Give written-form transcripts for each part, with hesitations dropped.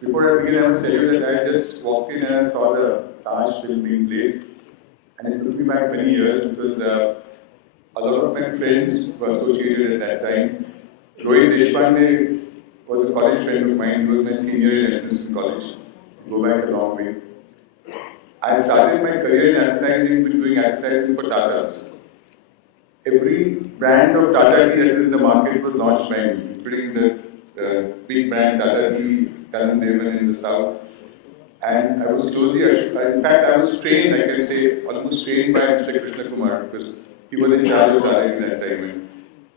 Before I begin, I must tell you that I just walked in and I saw the Taj film being played. And it took me back many years because a lot of my friends were associated at that time. Rohit Deshpande was a college friend of mine. He was my senior in Edmonton College. Go back a long way. I started my career in advertising with doing advertising for Tatas. Every brand of Tata tea that was in the market was launched by me, including the big brand Tata Tea, Karan Devan in the south. And I was closely, in fact, I was trained, I can say, almost trained by Mr. Krishna Kumar because he was in charge of Tata Tea that time. And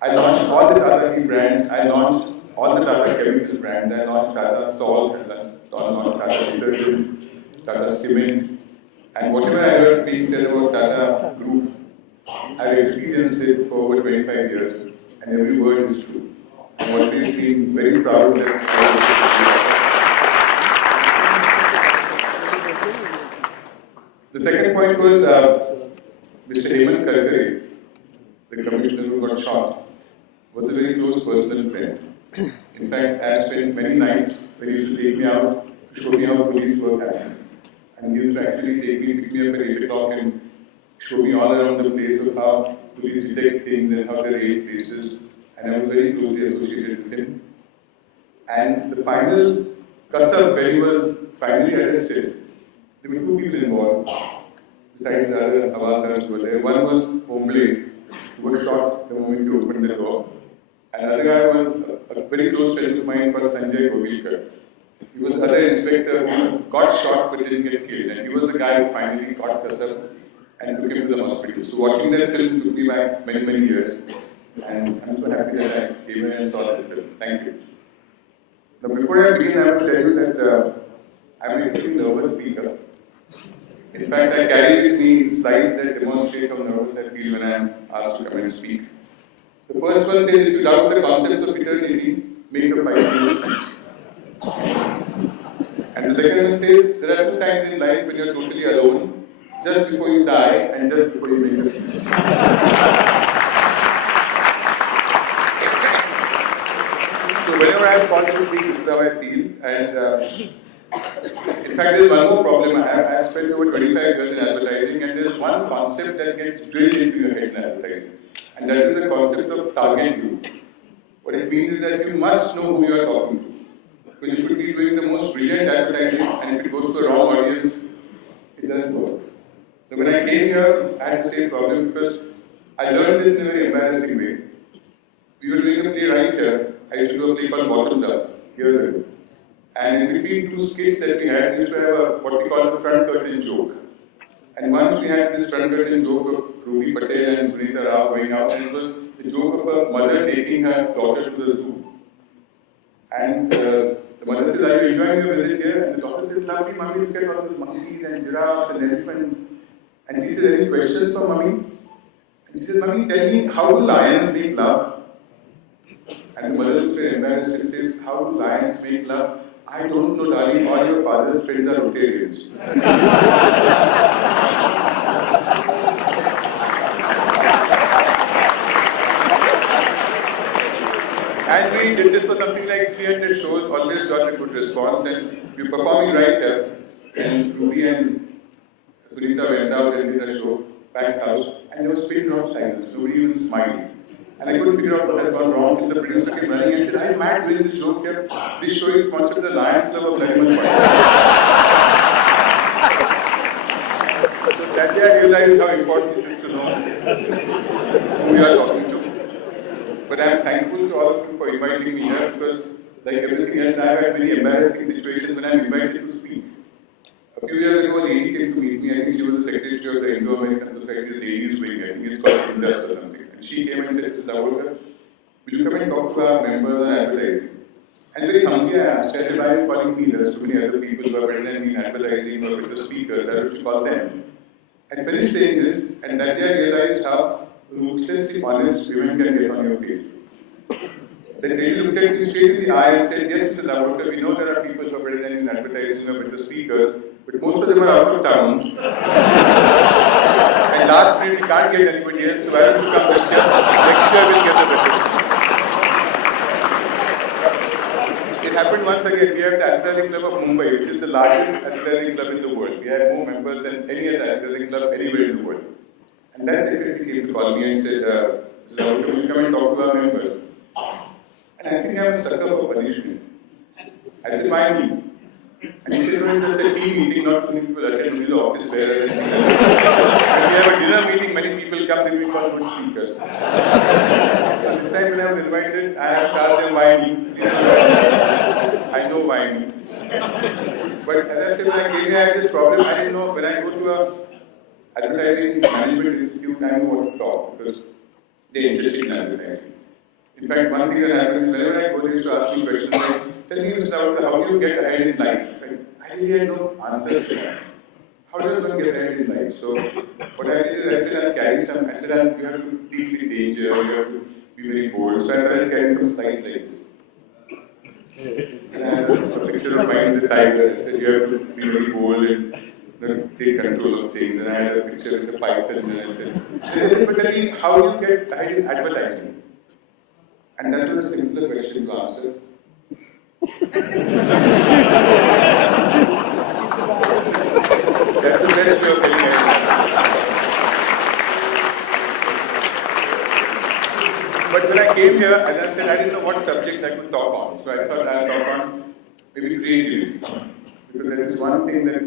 I launched all the Tata Tea brands, I launched all the Tata Chemical brands, I launched Tata Salt, I launched Tata Detergent, Tata Cement, and whatever I heard being said about Tata Group, I've experienced it for over 25 years, and every word is true. I'm always been very proud that the second point was Mr. Hemant Karkare, the commissioner who got shot, was a very close personal friend. In fact, I spent many nights when he used to take me out to show me how police work happens. And he used to actually pick me up at 8 o'clock and show me all around the place of how police detect things and how they raid places. And I was very closely associated with him. And the final kasab, when he was finally arrested, there were two people involved, besides the other Dhabolkars who were there. One was Homblade, who was shot the moment he opened the door. And the other guy was a very close friend of mine called Sanjay Dhabolkar. He was the other inspector who got shot but didn't get killed. And he was the guy who finally caught Kasab and took him to the hospital. So watching that film took me back many, many years. And I'm so happy that I came in and saw that film. Thank you. Now before I begin, I must tell you that I'm an extremely nervous speaker. In fact, I carry with me slides that demonstrate how nervous I feel when I'm asked to come and speak. The first one says, if you doubt the concept of eternity, make a 5-minute speech. And the second one says, there are two times in life when you're totally alone, just before you die and just before you make a speech. So whenever I want to speak, this is how I feel. And in fact, there's one more problem. I've spent over 25 years in advertising, and there's one concept that gets drilled into your head in advertising. And that is the concept of target group. What it means is that you must know who you are talking to. Because you could be doing the most brilliant advertising, and if it goes to the wrong audience, it doesn't work. So when I came here, I had the same problem because I learned this in a very embarrassing way. We were doing a play right here. I used to do a play called Bottoms Up years ago. And in between two skits that we had, we used to have what we call the front curtain joke. And once we had this front curtain joke of Ruby Patel and Sunita Rao going out, and it was the joke of a mother taking her daughter to the zoo. And the mother says, are you enjoying your visit here? And the daughter says, lovely, mommy, look at all these monkeys and giraffes and elephants. And she says, any questions for mommy? And she says, mommy, tell me, how do lions make love? And the mother looks very embarrassed and says, how do lions make love? I don't know, darling, all your father's friends are Rotarians. And we did this for something like 300 shows, always got a good response, and we were performing right here. And Ruby and Sunita went out and did a show, packed house, and there was pin drop silence. Nobody even smiled. And I couldn't figure out what had gone wrong till the producer came running and said, I'm mad doing this joke here. This show is sponsored by the Lions Club of Nariman Point. So that day I realized how important it is to know who you are talking to. But I am thankful to all of you for inviting me here because, like everything else, I have had many embarrassing situations when I am invited to speak. A few years ago, a lady came to meet me. I think she was the secretary of the Indo-American Society's Ladies Wing. I think it's called Indus or something. She came and said, Mr. Dhabolkar, will you come and talk to our members on advertising? And very humbly I asked her, why are you calling me? There are so many other people who are better than me in advertising or better speakers, that's what you call them. I finished saying this, and that day I realized how ruthlessly honest women can get on your face. The lady looked at me straight in the eye and said, yes, Mr. Dhabolkar, we know there are people who are better than you in advertising or better speakers, but most of them are out of town. And last minute we can't get anybody else, so why don't you come this year? Next year we'll get the better. happened once again. We have the Advertising Club of Mumbai, which is the largest advertising club in the world. We have more members than any other advertising club anywhere in the world. And that secretary came to call me and said, "Can you come and talk to our members?" And I think I'm a sucker for punishment. I said, "Why me?" And he said, "No, it's just a team meeting, not too many people attend, only the office bearers." When we have a dinner meeting, many people come, then we call good speakers. So this time when I was invited, I have asked them why me. I know why me. But as I said, when I came here, I had this problem. I didn't know, when I go to a advertising management institute, I know what to talk, because they're interested in advertising. In fact, one thing that happens is whenever I go, they used to ask me questions like, "Tell me, Mr. Dhabolkar, how do you get ahead in life?" And I really had no answers to that. How does one get ahead in life? So what I did is I said, "I'll carry some," I said, "You have to deal with danger, you have to be very bold." So I started carrying some slides like this. And I had a picture of mine with the tiger. I said, "You have to be very bold and take control of things." And I had a picture with the python, and I said, "This is typically how you get ahead in advertising." And that was a simpler question to answer. That's the best way of getting ahead. But when I came here, as I said, I didn't know what subject I could talk on. So I thought I'll talk on maybe creativity. Because there is one thing that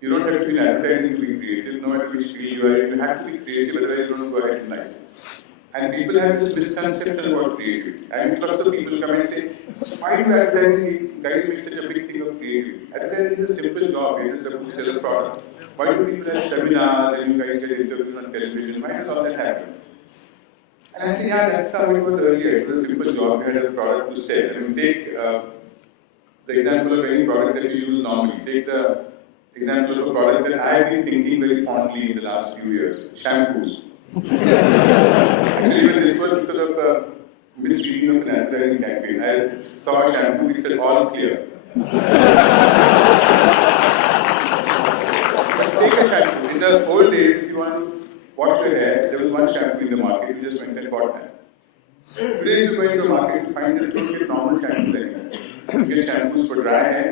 you don't have to be in advertising to be creative, no matter which field you are in, you have to be creative, otherwise you don't go ahead in life. And people have this misconception about creativity. I mean, lots of people come and say, "Why do advertising guys make such a big thing of creativity? Advertising is a simple job, you just have to sell a product. Why do people have seminars and you guys get interviews on television? Why does all that happen?" And I say, "Yeah, that's how it was earlier. It was a simple job, we had a product to sell." I mean, take the example of any product that you use normally. Take the example of a product that I have been thinking very fondly in the last few years, shampoos. Actually, when this was because of a misreading of an advertising campaign, I saw a shampoo which said "all clear." Take a shampoo. In the old days, if you want to wash your hair, there was one shampoo in the market, you just went and bought that. Today, if you go into the market, you find that you don't get normal shampoos anymore. You get shampoos for dry hair,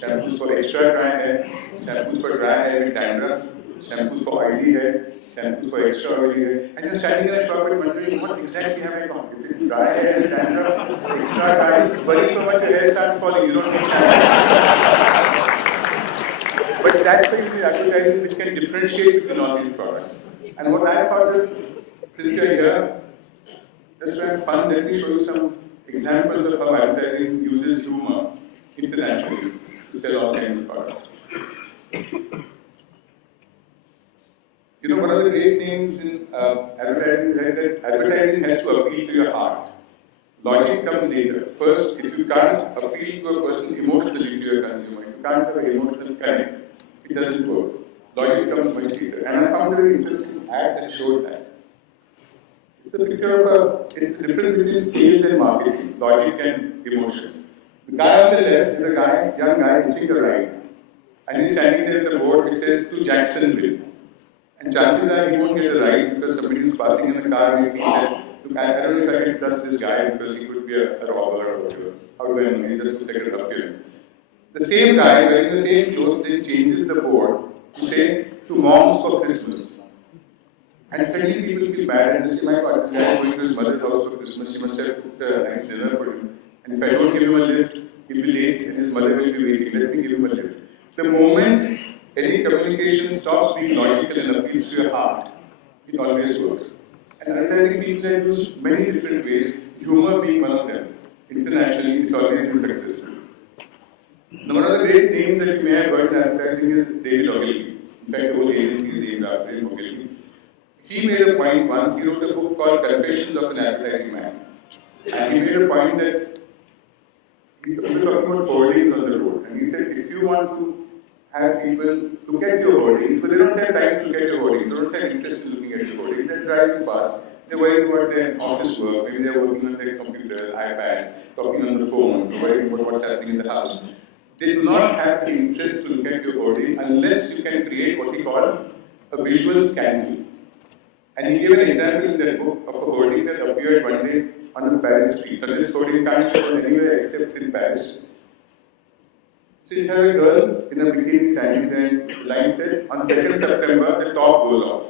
shampoos for extra dry hair, shampoos for dry hair with dandruff, shampoos for oily hair, shampoos for extra oily hair. And you're standing in a shop and wondering, what exactly have I got? Is it dry hair and dandruff, extra dyes, worry so much your hair starts falling, you don't need shampoo. But that's why you need advertising which can differentiate between all these products. And what I thought is, since you're here, just to have fun, let me show you some examples of how advertising uses humor internationally to sell all kinds of products. You know, one of the great things in advertising is that advertising has to appeal to your heart. Logic comes later. First, if you can't appeal to a person emotionally to your consumer, if you can't have an emotional connect, it doesn't work. Logic comes much later. And I found a very interesting ad that showed that. It's a picture of it's the difference between sales and marketing, logic and emotion. The guy on the left is a guy, young guy, hitching a ride. And he's standing there at the board which says, "To Jacksonville." And chances are he won't get a ride because somebody who's passing in the car may think that, "Look, I don't know if I can trust this guy because he could be a robber or whatever. How do I know? He's just like a ruffian." The same guy wearing the same clothes then changes the board to say, "To Moms for Christmas." And suddenly people feel bad and they say, "My God, this guy is going to his mother's house for Christmas. He must have cooked a nice dinner for him. And if I don't give him a lift, he'll be late and his mother will be waiting. Let me give him a lift." The moment any communication stops being logical and appeals to your heart, it always works. And advertising people have used many different ways, humor being one of them. Internationally, it's always been successful. Now, one of the great names that you may have heard in advertising is David Ogilvy. In fact, the whole agency is named after him, Ogilvy. He made a point once, he wrote a book called Confessions of an Advertising Man. And he made a point that we were talking about hoardings on the road. And he said, if you want to have people look at your hoardings, but they don't have time to look at your hoardings, they don't have interest in looking at your hoardings, they're driving past, they're worried about their office work, maybe they're working on their computer, iPads, talking on the phone, worrying about what's happening in the house. They do not have the interest to look at your hoarding unless you can create what he called a visual scandal. And he gave an example in that book of a hoarding that appeared one day on the Paris street. Now this hoarding can't be found anywhere except in Paris. So you have a girl in a bikini standing there, and the line said, on 2nd September, the top goes off.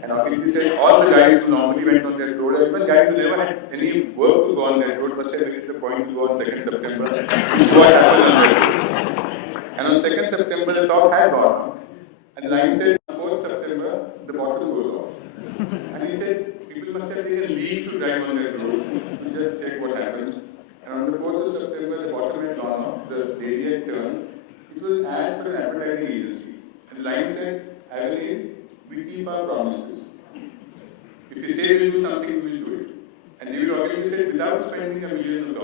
And if you said all the guys who normally went on that road, even guys who never had any work to go on that road, must have reached the point to go on 2nd September, which is what happened on that road. And on 2nd September, the top had gone off. And the line said, on 4th September, the bottom goes off. And he said, people must have taken leave to drive on that road to just check what happens. And on the 4th of September, the bottom had gone off, the lady had turned. It was an ad for an advertising agency. And the line said, Avenue, we keep our promises. If you say we'll do something, we'll do it. And David Ogilvy said, without spending $1 million,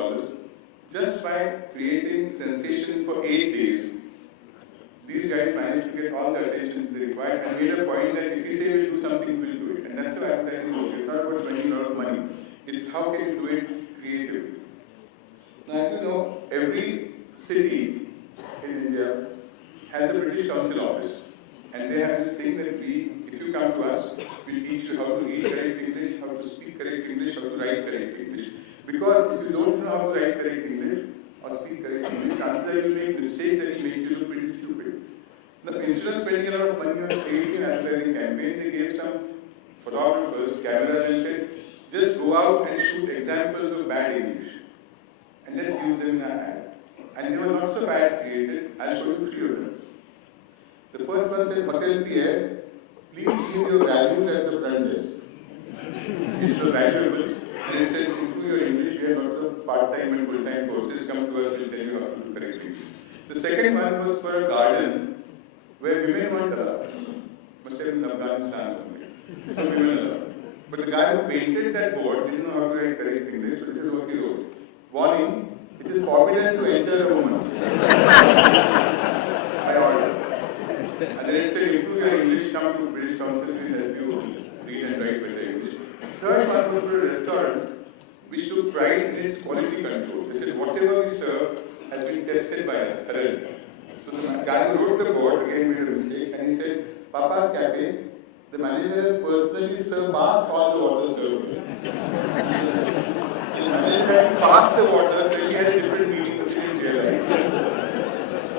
just by creating sensation for 8 days, these guys managed to get all the attention they required and made a point that if you say we'll do something, we'll do it. And that's the advertising work. It's not about spending a lot of money. It's how can you do it creatively. Now, as you know, every city in India has a British Council office. And they have this thing that if you come to us, we'll teach you how to read correct English, how to speak correct English, how to write correct English. Because if you don't know how to write correct English or speak correct English, chances are you'll make mistakes that will make you look pretty stupid. Now, instead of spending a lot of money on a paid and advertising campaign, they gave some photographers, cameras, and said, just go out and shoot examples of bad English. And let's use them in our ad. And there were lots of ads created. I'll show you 3 of them. The first one said, Hotel Pierre, please leave your values at the front desk. It's the valuables. And it said, improve your English. We have lots of part-time and full-time courses. Come to us, we'll tell you how to do correct English. The second one was for a garden where women weren't allowed. Must have been in Afghanistan only. No women allowed. But the guy who painted that board didn't know how to write correct English, so this is what he wrote. Warning, it is forbidden to enter a woman. By order. And then it said, improve your English, come to British Council, we'll help you read and write better English. Third one was for a restaurant which took pride in its quality control. They said, whatever we serve has been tested by us thoroughly. So the guy who wrote the board again made a mistake and he said, Papa's Cafe, the manager has personally surpassed all the water served. The manager had passed the water, so he had a different meaning which he didn't realize.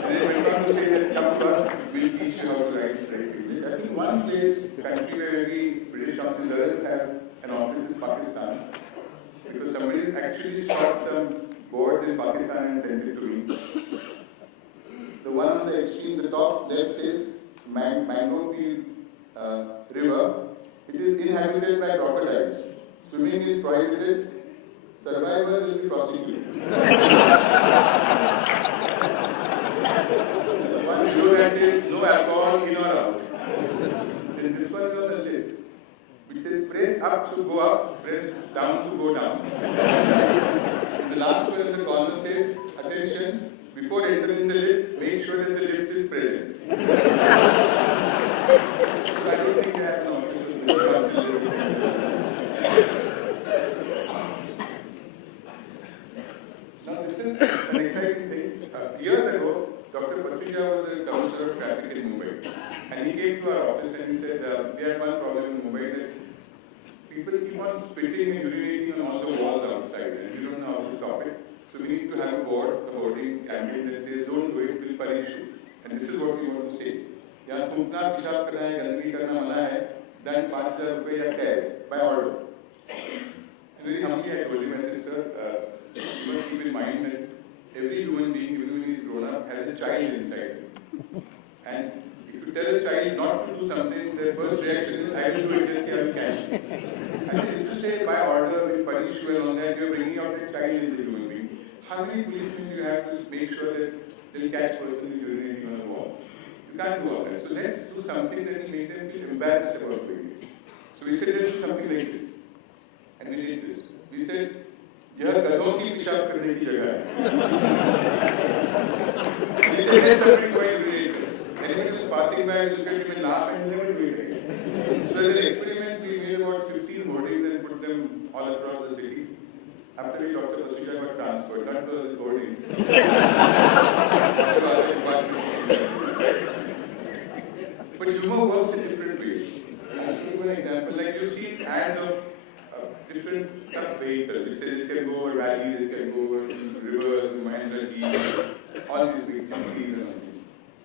And then went on to say that come to us, we'll teach you how to write correct English. I think one country where every British Council doesn't have an office is Pakistan. Because somebody actually shot some boards in Pakistan and sent it to me. The one on the extreme, the top left says Mango Peel River. It is inhabited by crocodiles. Swimming is prohibited. Survivors will be prosecuted. One below that says no alcohol in or out. And this one is on the list, which says press up to go up, press down to go down. And the last one in the corner says, attention, before entering the lift, make sure that the lift is present. So I don't think they have an office of responsibility. Now this is an exciting thing. Years ago, Dr. Pasija was the Commissioner of Traffic in Mumbai. And he came to our office and he said, we had one problem in Mumbai that people keep on spitting and urinating on all the walls outside and we don't know how to stop it. So we need to have a board, a hoarding campaign that says, don't do it, we'll punish you. And this is what we want to say. यहाँ थूकना, पेशाब करना है, गंदगी करना मना है, दंड 5,000 रुपये या कैद by order. And very humbly I told him, I said, sir, you must keep in mind that every human being, even when he is grown up, has a child inside him. And if you tell a child not to do something, their first reaction is, I will do it, let's see how you catch me. And if you say by order, we punish you and all that, you are bringing out the child in the human being. How many policemen do you have to make sure that they'll catch person who is urinating on the wall? You can't do all that. So let's do something that will make them feel embarrassed about doing it. So we said, let's do something like this. And we did this. We said, यह गधों की पेशाब करने की जगह है. We said, let's something quite related. Anybody who's passing by will look at him and laugh and never do it again. So as an experiment, we made about 15 hoardings and put them all across the city. After we Dr. Pasija got transferred, not because of his hoarding. But humor works in different ways. I'll give you an example. Like you see ads of different vehicles. It says it can go over valleys, it can go over rivers, Mahindra Jeep, all these big GCs and all.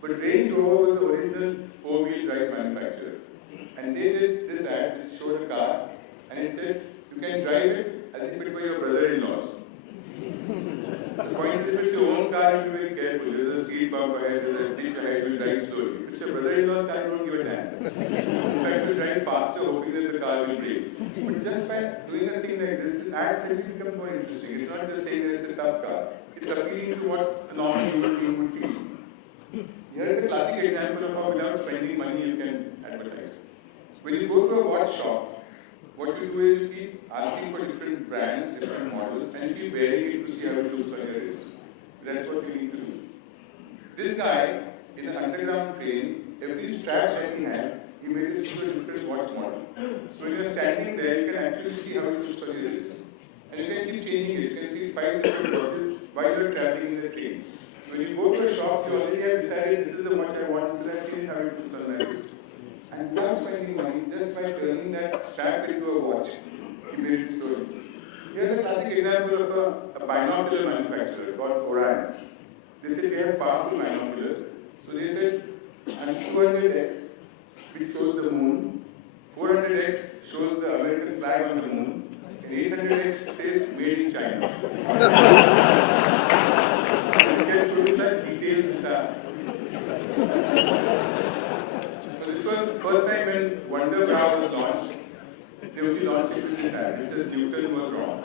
But Range Rover was the original four-wheel drive manufacturer. And they did this ad which showed a car and it said, you can drive it as if it were your brother-in-law's. The point is, if it's your own car, you be very careful. There's a speed bump ahead, there's a ditch ahead, you drive slowly. If it's your brother-in-law's car, you don't give a damn. In fact, you drive faster, hoping that the car will brake. But just by doing a thing like this ad suddenly becomes more interesting. It's not just saying that it's a tough car. It's appealing to what a normal human being would feel. Here is a classic example of how without spending money you can advertise. When you go to a watch shop, what you do is you keep asking for different brands, different models, and you keep varying it to see how it looks on your wrist. That's what you need to do. This guy, in an underground train, every strap that he had, he made it into a different watch model. So when you're standing there, you can actually see how it looks on your wrist. And you can keep changing it. You can see 5 different watches while you're traveling in the train. When you go to a shop, you already have decided this is the watch I want, because I've seen how it looks on my wrist. And without spending money, just by turning that strap into a watch, he made it so. Here's a classic example of a binocular manufacturer called Orion. They said we have powerful binoculars. So they said, and 200x, which shows the moon, 400x shows the American flag on the moon, and 800x says made in China. You can show such details in that. This was the first time when Wonder Bra was launched. They only launched it with this ad. It says Newton was wrong.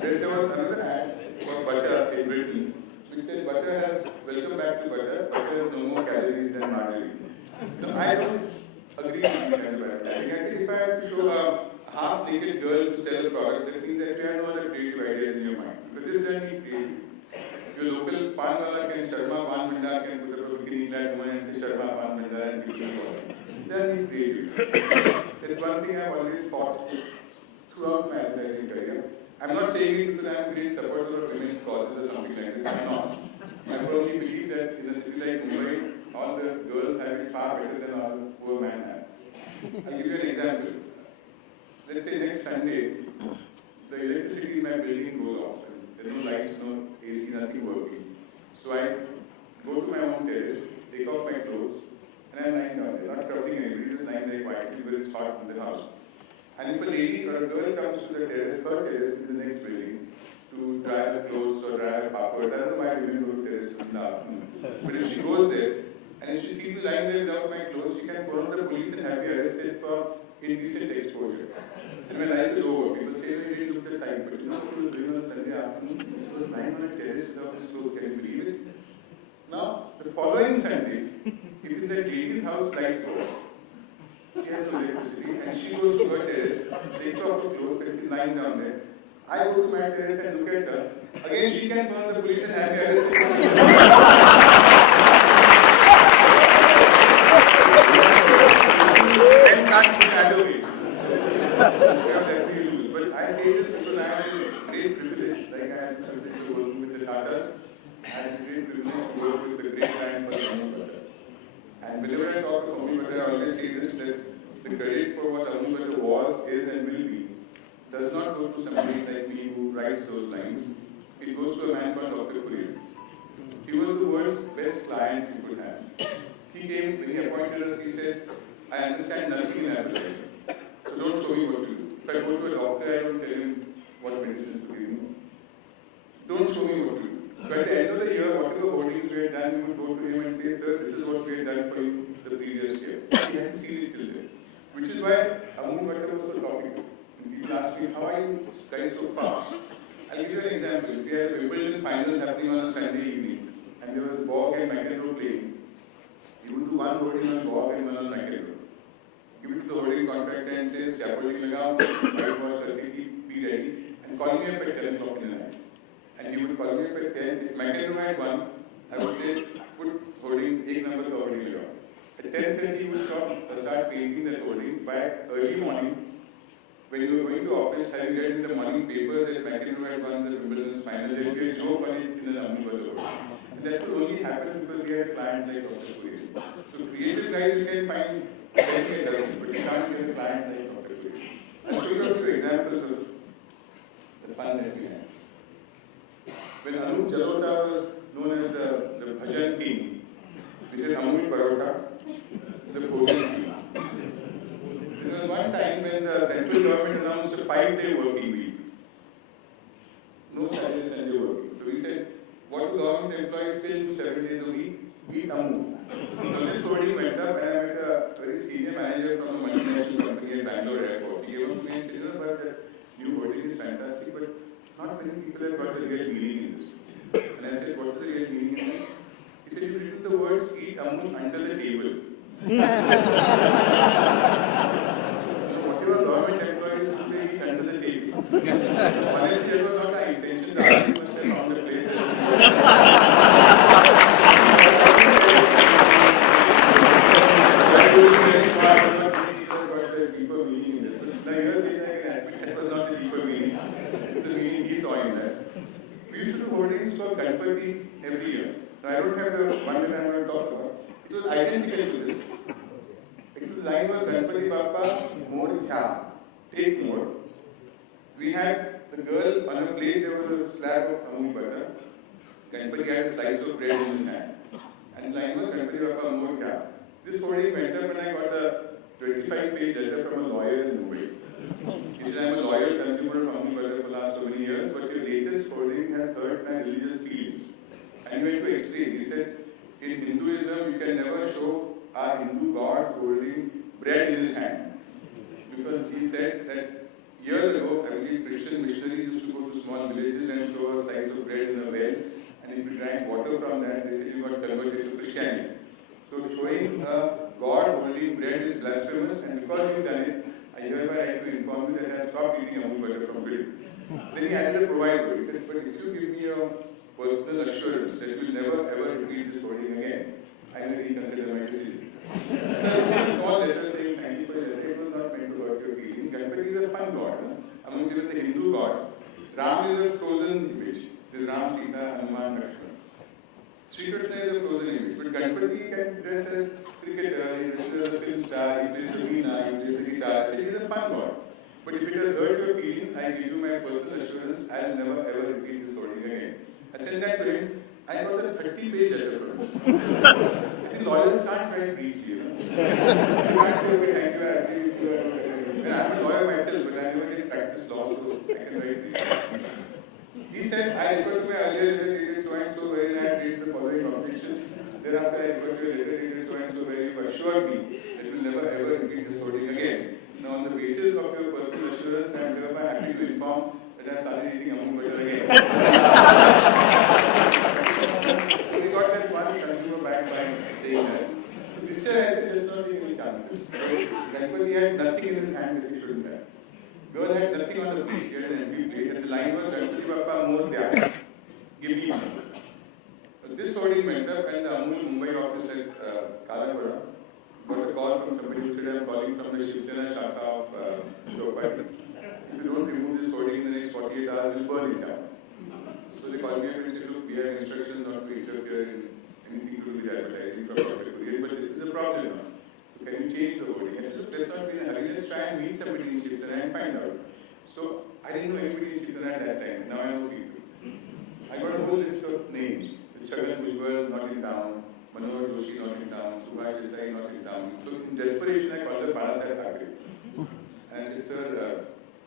Then there was another ad for butter in Britain, which said butter has, welcome back to butter, butter has no more calories than margarine. Now I don't agree with these kinds of advertising. I said if I have to show a half-naked girl to sell a product, that means that you have no other creative ideas in your mind. But this doesn't need creative. Your local pan wala can, Sharma Pan Bhandar can put up a bikini-clad woman and say Sharma Pan Bhandar and people follow. It doesn't need creative. That's one thing I've always fought throughout my advertising career. I'm not saying it because I'm a great supporter of women's causes or something like this. I'm not. I firmly believe that in a city like Mumbai, all the girls have it far better than all the poor men have. I'll give you an example. Let's say next Sunday, the electricity in my building goes off. There's no lights, no AC, nothing working. So I go to my own terrace, take off my clothes, and I'm lying down there, not troubling anybody, just lying there quietly, but it's hot in the house. And if a lady or a girl comes to the terrace, her terrace in the next building, to dry her clothes or dry her papads, I don't know why women go to terrace in the afternoon. But if she goes there, and if she sees me lying there without my clothes, she can phone the police and have me arrested for indecent exposure. And my life is over. People say, well, he looked at time, but you know what he was doing on Sunday afternoon? He was lying on a terrace without his clothes. Can you believe it? Now, the following Sunday, if in that lady's house lights go off, she has no electricity, and she goes to her terrace, takes off her clothes, and she's lying down there. I go to my terrace and look at her. Again, she can phone the police and have me arrested. Then can't be either way. That we lose. But I say this because I have this great privilege, like I had the privilege of working with the Tatas, I had the great privilege to work with the great client for Amul Butter. And whenever I talk of Amul Butter, I always say this, that the credit for what Amul Butter was, is and will be, does not go to somebody like me who writes those lines. It goes to a man called Dr. Kurian. He was the world's best client you could have. He came, when he appointed us, he said, I understand nothing in advertising. So don't show me what to do. If I go to a doctor, I don't tell him what medicines to give him. Don't show me what to do. So at the end of the year, whatever holdings we had done, we would go to him and say, sir, this is what we had done for you the previous year. He hadn't seen it till then. Which is why Amul Butter was so topical. And people ask me, how are you guys so fast? I'll give you an example. If we had a Wimbledon finals happening on a Sunday evening, and there was Borg and McEnroe playing, you would do one holding on Borg and one on McEnroe. Give it to the holding contractor and say, scaffolding lagao, whitewash karke, be ready, and call me up at 10 o'clock in the night. And he would call me up at 10. If McEnroe had won, I would say, put holding, ek number ka holding lagao. At 10:30, he would start painting that holding. By early morning, when you were going to office, having read in the morning papers that McEnroe had won the Wimbledon's final, there would be a joke on it in the Amul Butter holding. And that would only happen because we had clients like Dr. Kurian. So creative guys you can find many a dozen, but you can't get a client like Dr. examples of the fun that we had. When Anup Jalota was known as the Bhajan King, we said Amul Parota, the Bhojan King. There was one time when the central government announced a 5-day working week. No Saturday, Sunday working. So we said, what do government employees still do 7 days a week? Eat Amul. So this wording went up, and I met a very senior manager from a multinational company at Bangalore airport. He gave us me and said, but that new wording is fantastic, but not many people have got the real meaning in this. And I said, what's the real meaning in this? He said, you've written the words eat Amul under the table. Whatever government employees do, they eat under the table. Honestly, that was not our intention. The artist must have found a place. Deeper meaning in this. Now, here's the thing I can admit, that was not the deeper meaning. The meaning he saw in that. We used to do hoardings for Ganpati every year. Now, I don't have the one that I'm going to talk about. It was identical to this. The line was Ganpati Bappa, more kya, take more. We had the girl on a plate, there was a slab of Amul butter. Ganpati had a slice of bread in his hand. And the line was Ganpati Bappa, more kya. This hoarding went up and I got a 25-page letter from a lawyer in Mumbai. He said, I'm a loyal consumer of Amul butter for the last so many years, but your latest hoarding has hurt my religious feelings. And he went to explain. He said, in Hinduism, you can never show our Hindu god holding bread in his hand. Because he said that years ago, I believe Christian missionaries used to go to small villages and throw a slice of bread in a well, and if you drank water from that, they said you got converted to Christianity. So showing a god holding bread is blasphemous, and because you've done it, I hereby like to inform you that I have stopped eating Amul butter from today. Then he added a proviso. He said, but if you give me a personal assurance that you will never ever repeat this hoarding again, I will reconsider my decision. So, small letter saying thank you for the letter. It was not meant to hurt your feelings. Ganpati is a fun god. Amongst even the Hindu gods, Ram is a frozen image. There is Ram, Sita, Hanuman, Lakshman. Sri Krishna is a frozen image. But Ganpati can dress as cricketer, he dresses as a film star, he plays the veena, he plays the guitar. So he is a fun god. But if it has hurt your feelings, I give you my personal assurance, I will never ever repeat this hoarding again. I sent that to him. I got a 30-page letter from him. I think lawyers can't write briefly, you know. You can't say, okay, thank you, I agree with you. And I'm a lawyer myself, but I never did practice law, so I can write briefly. He said, I referred to my earlier letter dated so and so, wherein I had raised the following objection. Thereafter, I referred to a letter dated so and so, where you assured me that you will never ever repeat this hoarding again. Now, on the basis of your personal assurance, I am thereby happy to inform that I have started eating Amul butter again. We got that one consumer back by saying that. This year I said, let's not take any chances. So, Ganpati had nothing in his hand that he shouldn't have. Girl had nothing on the plate, she had an empty plate, and the line was Ganpati Bappa, more kya? Give me one. So this hoarding went up, and the Amul Mumbai office at Kalagoda got a call from somebody who said, I'm calling from the Shiv Sena Shaka of Chowpatty. If you don't remove this hoarding in the next 48 hours, we'll burn it down. So they called me up and said, look, we have instructions not to interfere in anything to do with advertising from Dr. Kurian, but this is the problem now. So can you change the hoarding? I said, look, let's not be in a hurry, let's try and meet somebody in Shiv Sena and find out. So I didn't know anybody in Shiv Sena at that time, now I know people. I got a whole list of names. Chagan Bhujbal not in town, Manohar Joshi not in town, Subhash Desai not in town. So in desperation I called the Bharat Thackeray. And I said, sir,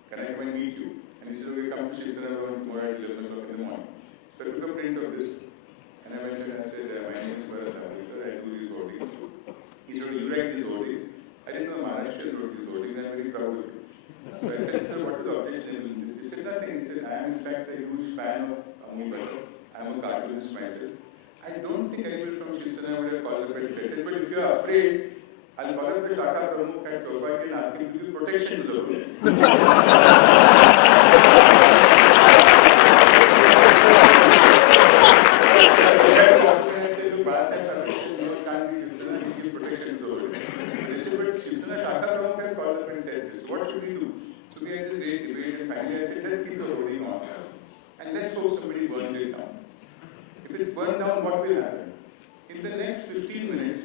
can I come and meet you? And he said, okay, come to Shiv Sena tomorrow at 11 o'clock in the morning. So I took a print of this, and I went and I said, my name is Bharat, I do these hoardings. He said, you write these hoardings? I didn't know Maharashtrian wrote these hoardings, I'm very proud of it. So I said, sir, what is the objection in this? He said, nothing. He said, I am in fact a huge fan of Amul butter. I am a cartoonist myself. I don't think anybody from Shiv Sena would have called up and threatened, but if you are afraid, I'll call up the Shaka Pramukh at Chowpatty and ask him to give protection to the hoarding. What should we do? So we had this great debate and finally I said, let's keep the hoarding on and let's hope somebody burns it down. If it's burned down, what will happen? In the next 15 minutes,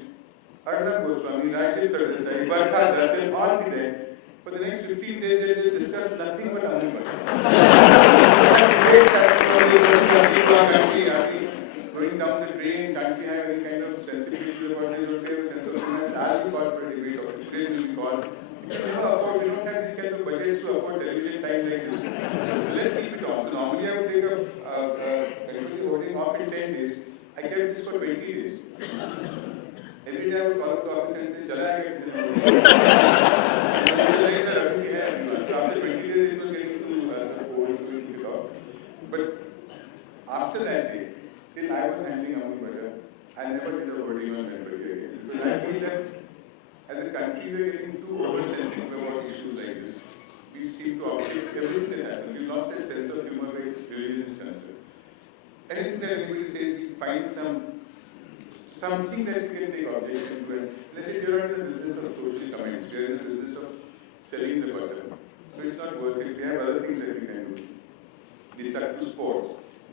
Arnab Goswami, Rajiv Sardesai, Bharat, they'll all be there. For the next 15 days, they'll discuss does nothing but Amul Butter. Going down the drain, can't we have any kind of sensibility about this? Don't have a sense of humour. As we call for a debate, or today will be called. We don't have these kind of budgets to afford television time like this. So let's keep it on. So normally I would take a voting off in 10 days. I kept this for 20 days. Every day I would call up the office and say, Chala hai kya? After 20 days it was getting too old to keep it off. But after that day, till I was handling Amul Butter, I never did a voting on Ganpati again. Because I feel that as a country we are getting too oversensitive about issues like this. We seem to object everything that happens. We lost that sense of humor where religion is concerned. Anything that anybody says, we find something that we can take objection to. And let's say you're not in the business of social comments, we are in the business of selling the butter. So it's not worth it. We have other things that we can do. We start to sports.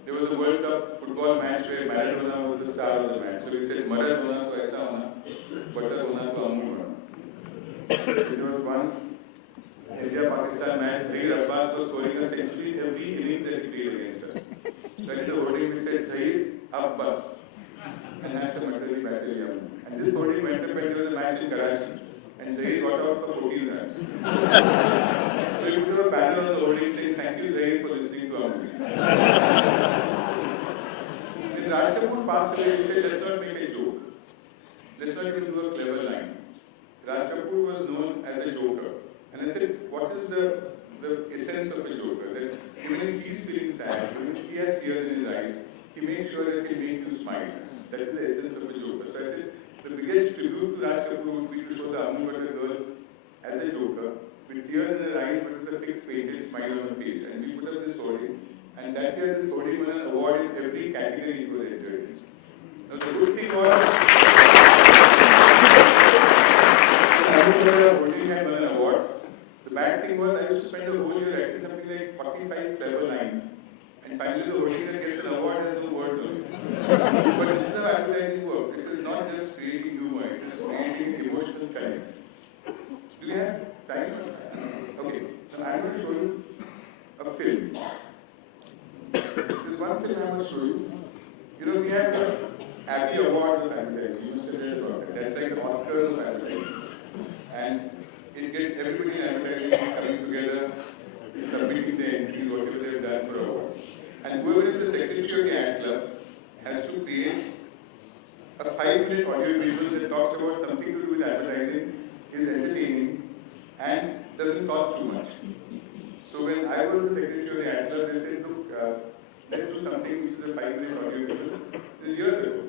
There was a World Cup football match where Maradona was the star of the match. So we said, Maradona ko aisa hona, butter hona to Amul hona. It was once India-Pakistan match, Zahir Abbas was scoring a century every innings that he played against us. So I did a voting which said, Zahir Abbas. And that's the material battle. And this voting went up when there was a match in Karachi. And Zahir got out for 14 runs. So we put a banner on the voting saying, thank you Zahir for listening to Amul. When Raj Kapoor passed away, he said, let's not make a joke. Let's not even do a clever line. Raj Kapoor was known as a joker. And I said, what is the essence of a joker? That even if he's feeling sad, even if he has tears in his eyes, he makes sure that he makes you smile. That is the essence of a joker. So I said, the biggest tribute to Raj Kapoor would be to show the Amul Butter girl as a joker, with tears in her eyes but with a fixed painted smile on her face. And we put up this hoarding. And that year this hoarding won an award in every category it was entered in. Now the good thing was, hoarding had won an award. The bad thing was I used to spend a whole year writing something like 45 clever lines. And finally the hoarding that gets an award has no words on it. But this is how advertising works. It is not just creating humor, it is creating emotional connect. Do we have time? Okay, so I'm going to show you a film. There's one film I want to show you. You know, we have the Abbey Award of advertising. You must have read about it. That's like the Oscars of advertising. And it gets everybody in advertising coming together, submitting their entries, whatever they've done for awards. And whoever is the secretary of the ad club has to create a 5-minute audio visual that talks about something to do with advertising, is entertaining, and doesn't cost too much. So when I was the secretary of the ad club, they said, look, let's do something which is a 5-minute audio visual. This is years ago.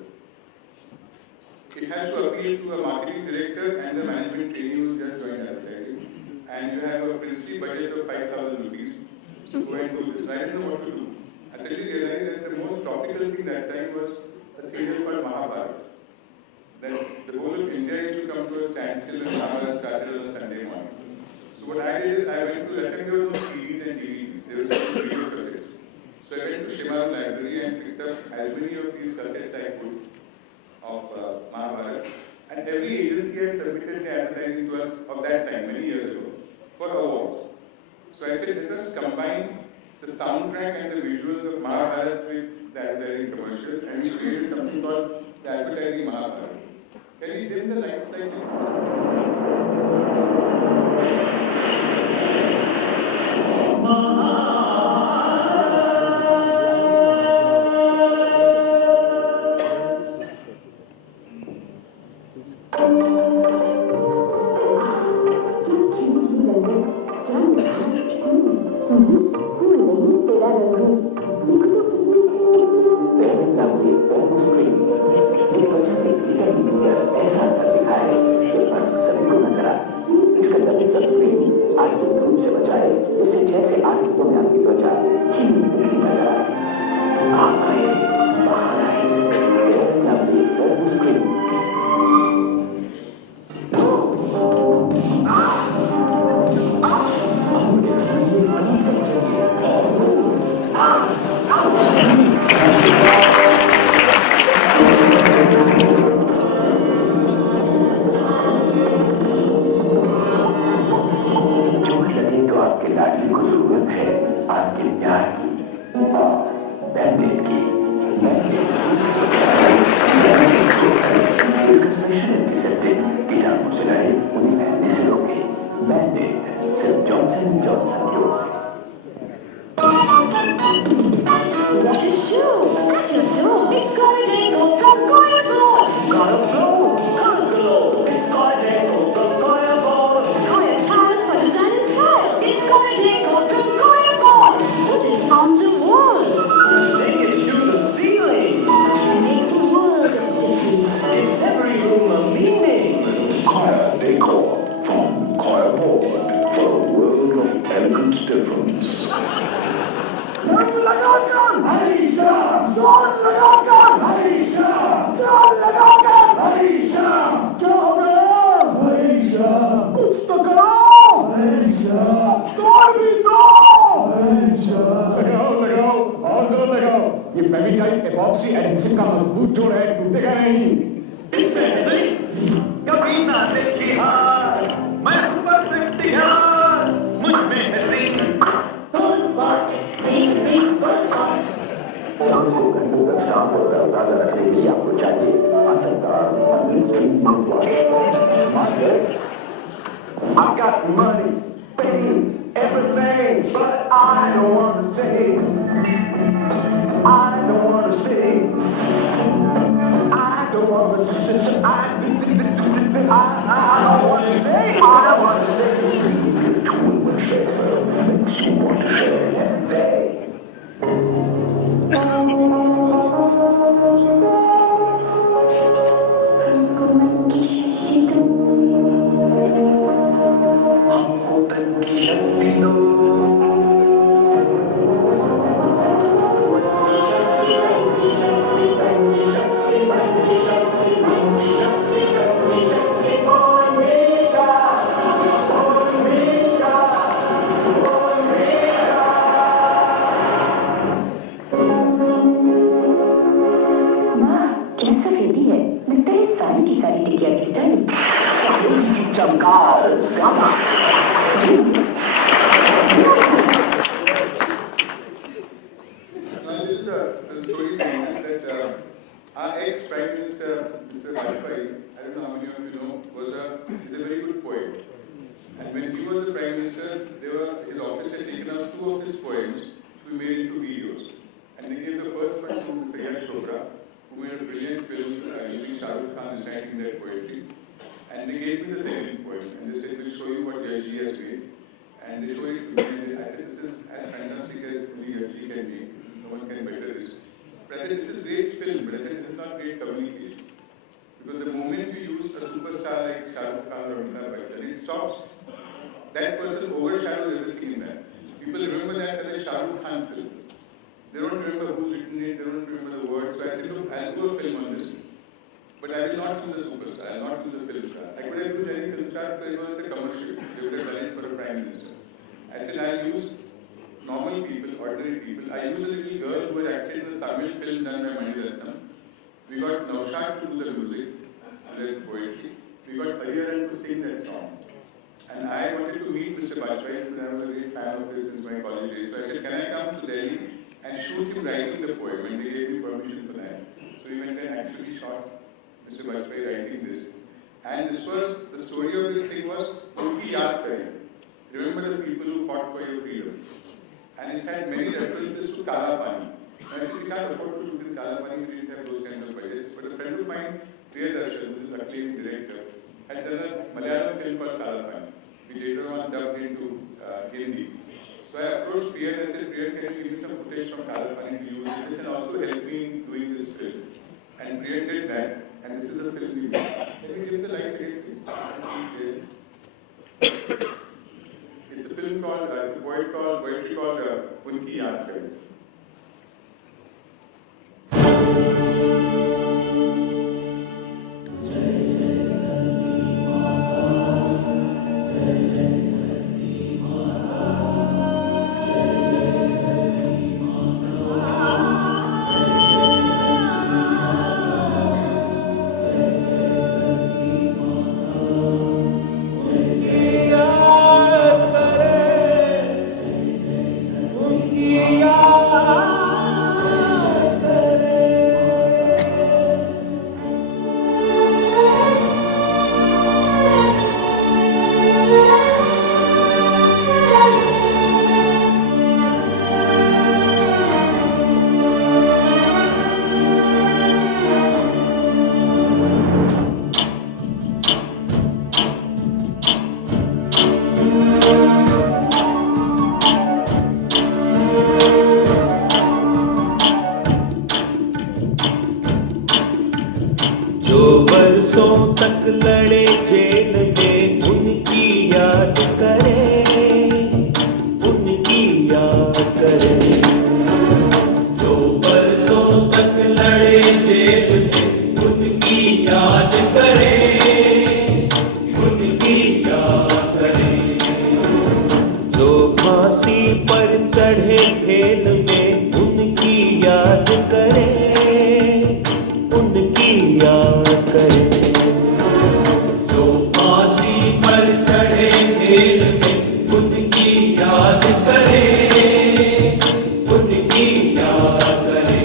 It has to appeal to a marketing director and a management trainee who just joined advertising. And you have a princely budget of 5,000 rupees to go and do this. So I didn't know what to do. I suddenly realized that the most topical thing that time was a serial called Bharat. That the whole of India used to come to a standstill and Bharat started on a Sunday morning. So what I did is I went to there were no CDs and DVDs. There were some video cassettes. So I went to Shimaru Library and picked up as many of these cassettes I could of Mahabharat. And every agency had submitted the advertising to us of that time, many years ago, for awards. So I said, let us combine the soundtrack and the visuals of Mahabharat with the advertising commercials, and we created something called the advertising Mahabharat. Can we dim the lights slightly? न्याय और बैंडेड की कीटाणु से लड़े उन्हीं पहनने से रोके बैंडेड सिर्फ जॉनसन जॉनसन जो What a show! At your door, it's Goyadengo from Goyaboard. Gotta flow, colors glow. It's Goyadengo from Goyaboard. Goya tiles for design and style. It's Goyadengo from Goyaboard. Put it on the wall. Take it to the ceiling. Makes a world of difference. Gives every room a meaning. Choir decor from Choir Board for a world of elegant difference. ये फेविटाइट epoxy adhesive का मजबूत जोड़ है, टूटेगा नहीं। कभी ना देखी हार, मैं ऊपर से हार, मुझ में है Singh. Football, big, big football. Chance को घंटों तक साफ और ताजा रखने के लिए आपको चाहिए असरदार I've got money, fame, everything, but I don't want to sing. I don't want to sing. I don't want to sing. I don't want to sing. I don't want to sing. Tune with share, makes you want to share and say. हमको तन की शक्ति दो। The story is that our ex-Prime Minister, Mr. Bharat, I don't know how many of you know, is a very good poet. And when he was the Prime Minister, his office had taken out 2 of his poems to be made into videos. And they gave the first one to Mr. Yash Chopra, who made a brilliant film using Shah Rukh Khan reciting their poetry. And they gave me the second poem, and they said, we'll show you what Yash ji has made. And they showed it to me, and I said, this is as fantastic as only Yash ji can make. No one can better this. But I said, this is great film, but I said, this is not great communication. Because the moment you use a superstar like Shah Rukh Khan or Amitabh Bachchan, it stops. That person overshadows everything in that. People remember that as a Shah Rukh Khan film. They don't remember who's written it, they don't remember the words. So I said, look, I'll do a film on this. But I will not use a superstar, I will not use a film star. I could have used any film star, but it was the commercial. They would have done it for a Prime Minister. I said, I'll use normal people, ordinary people. I used a little girl who had acted in a Tamil film done by Mani Ratnam. We got Naushad to do the music, and poetry. We got Hariharan to sing that song. And I wanted to meet Mr. Bajpayee, because I was a great fan of his since my college days. So I said, can I come to Delhi and shoot him writing the poem? And they gave me permission for that. So we went and actually shot Mr. Bajpayee writing this. And this was, the story of this thing was, Unki Yaad Kare. Remember the people who fought for your freedom. And it had many references to Kala Pani. I said, we can't afford to shoot in Kala Pani, we didn't have those kinds of budgets. But a friend of mine, Priyadarshan, who is an acclaimed director, had done a Malayalam film called Kala Pani, which later on dubbed into Hindi. So I approached Priya and I said, Priya, can you give me some footage from Kala Pani to use in this and also help me in doing this film? And Priya did that, and this is the film we made. Can we give the lights again, please? It's a film called, it's a poetry called Unki Yaad Kare. Yeah. लड़े jail में उनकी याद करें, उनकी याद करें। जो बरसों तक लड़े जेल में उनकी याद करें, उनकी याद करें। जो फांसी पर चढ़े खेल में उनकी याद करें, उनकी याद करें। जो फांसी पर चढ़े जेल में उनकी याद करें, उनकी याद करें।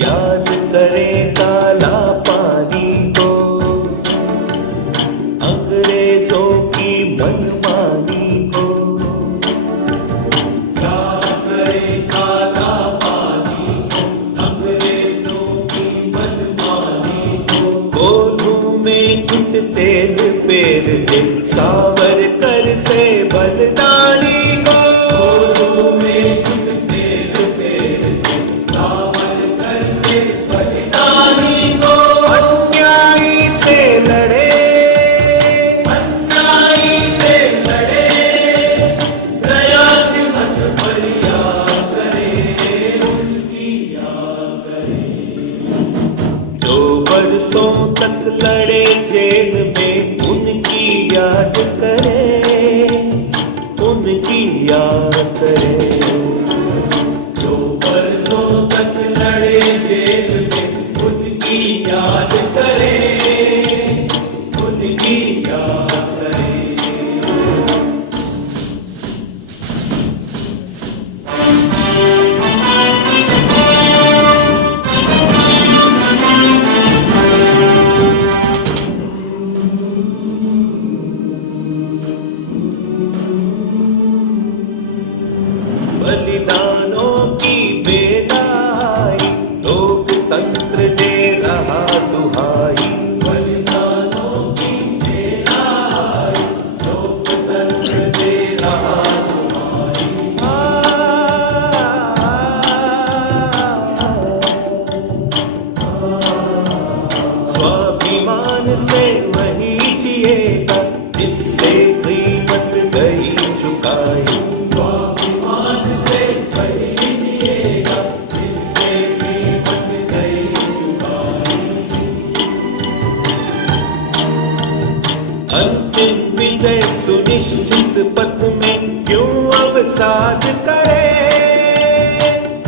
याद करें काला पानी को, अंग्रेजों की मनमानी को। याद करें काला पानी को, अंग्रेजों की मनमानी को। कोल्हू में जुट तेल पेर दे सावरकर से बलिदानी को। कोल्हू में जुट तेल पेर दे सावरकर से बलिदानी को। अन्यायी से लड़े, अन्यायी से लड़े, दया की मत पर याद करें, उनकी याद करें। जो बरसों तक लड़े जेल में उनकी याद करें, उनकी याद करें। जो बरसों तक लड़े जेल में उनकी याद करें, उनकी याद करें। बलिदानों की बेदाई लोकतंत्र दे रहा दुहाई। बलिदानों की बेदाई लोकतंत्र दे रहा दुहाई। स्वाभिमान से वही जिएगा जिससे कीमत गई चुकाई। स्वाभिमान से वही जिएगा जिससे कीमत गई चुकाई। अंतिम विजय सुनिश्चित पथ में क्यों अवसाद करे।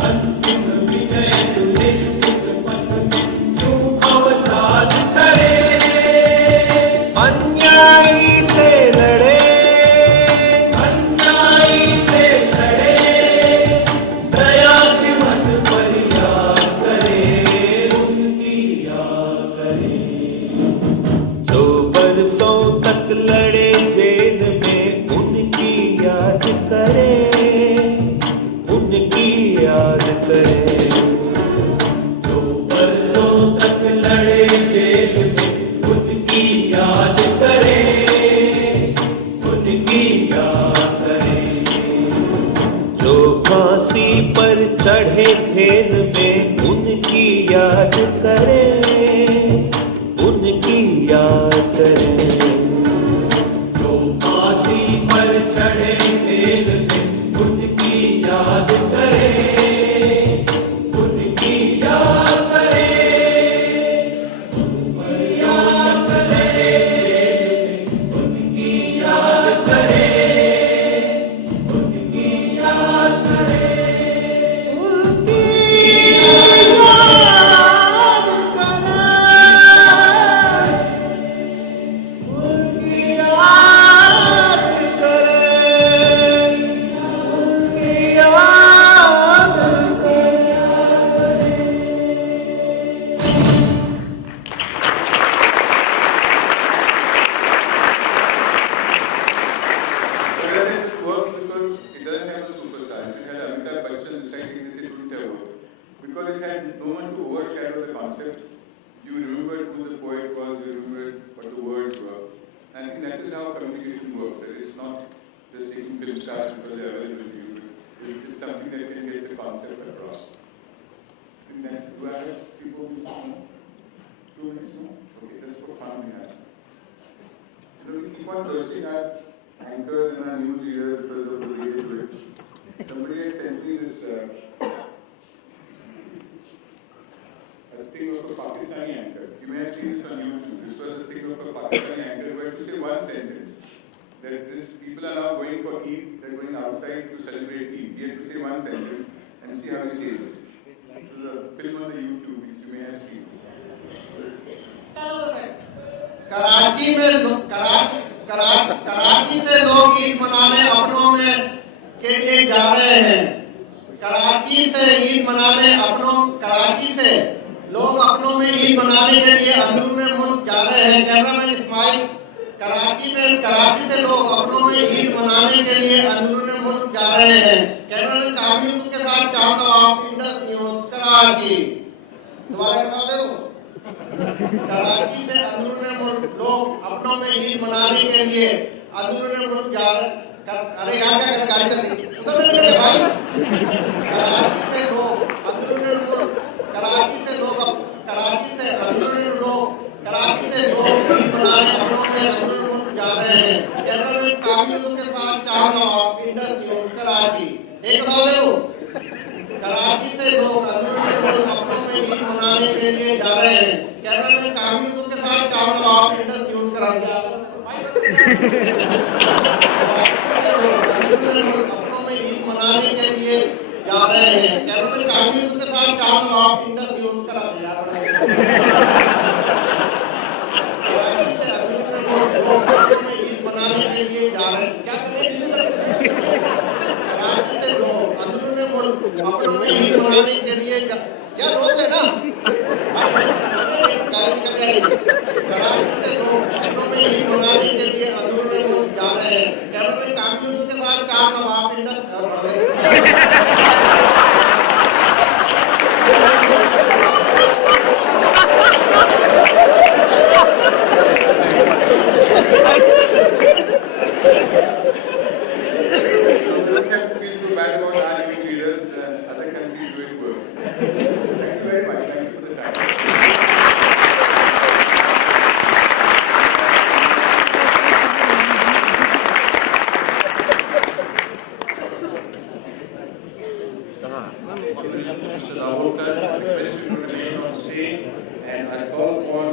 अंतिम विजय सुनिश्चित पथ में क्यों अवसाद करे। अन्यायी से लड़े, अन्यायी से लड़े, दया की मत पर याद करें, उनकी याद करें। जो बरसों तक लड़े जेल में उनकी याद करें, उनकी याद करें। जो बरसों तक लड़े जेल में उनकी याद करें, उनकी याद करें। जो फांसी पर चढ़े खेल में उनकी याद करें, उनकी याद करें। is how communication works. It's not just taking film stars because they are available to you. It's something that can get the concept across. I think that's, do I have 3 more minutes more? 2 minutes more? Okay, that's for fun. We keep on roasting our anchors and our news readers because of the way they do it. Somebody had sent me this a thing of a Pakistani anchor. You may have seen this on YouTube. This was a thing of a Pakistani anchor who had to say one sentence. That this people are now going for Eid, they're going outside to celebrate Eid. He had to say one sentence and see how he says it. It was a film on the YouTube which you may have seen. Karachi से लोग ईद मनाने अपनों में के लिए जा रहे हैं। कराची से ईद मनाने कराची से लोग अपनों में ईद मनाने के लिए अंदरूनी मुल्क जा रहे हैं। कैमरामैन इस्माइल, कराची से लोग अपनों में ईद मनाने के लिए अंदरूनी मुल्क जा रहे हैं। कैमरामैन कामिल के साथ चांद नवाब, इंडस न्यूज, कराची। दोबारा करवा दो। कराची से अंदरूनी मुल्क लोग अपनों में ईद मनाने के लिए अंदरूनी मुल्क जा रहे हैं। अरे यार क्या कर गाड़ी कर उधर से निकल भाई। कराची से लोग अंदरूनी मुल्क, कराची से अंदरूनी लोग ईद मनाने अपनों में अंदरूनी मुल्क जा रहे हैं। कैमरामैन कामिल के साथ चांद नवाब, इंडस न्यूज, कराची। एक बता दो। कराची से लोग अंदरूनी मुल्क अपनों में ईद मनाने के लिए जा रहे हैं। कैमरामैन कामिल के साथ चांद नवाब, इंडस न्यूज, कराची। अपनों में ईद मनाने के लिए जा रहे हैं। कैमरामैन कामिल के साथ चांद नवाब, इंडस न्यूज, कराची। कराची से लोग में ईद मनाने के लिए जा रहे हैं। कराची से लोग अंदरूनी मुल्क अपनों में ईद मनाने के लिए क्या रोक है ना। कराची से लोग अपनों में ईद मनाने के लिए अंदरूनी मुल्क जा रहे हैं। कैमरामैन कामिल के साथ चांद नवाब, Indus. So we don't have to feel so bad about our news readers. Other countries do it worse. Thank you very much. Thank you for the time. Mr. Dhabolkar, I request you to remain on stage, and I call upon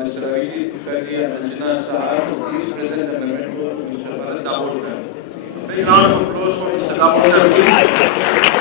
Mr. Abhijit Mukherjee and Anjana Sahar to please present the memento to Mr. Bharat Dhabolkar. A big round of applause for Mr. Dhabolkar, please.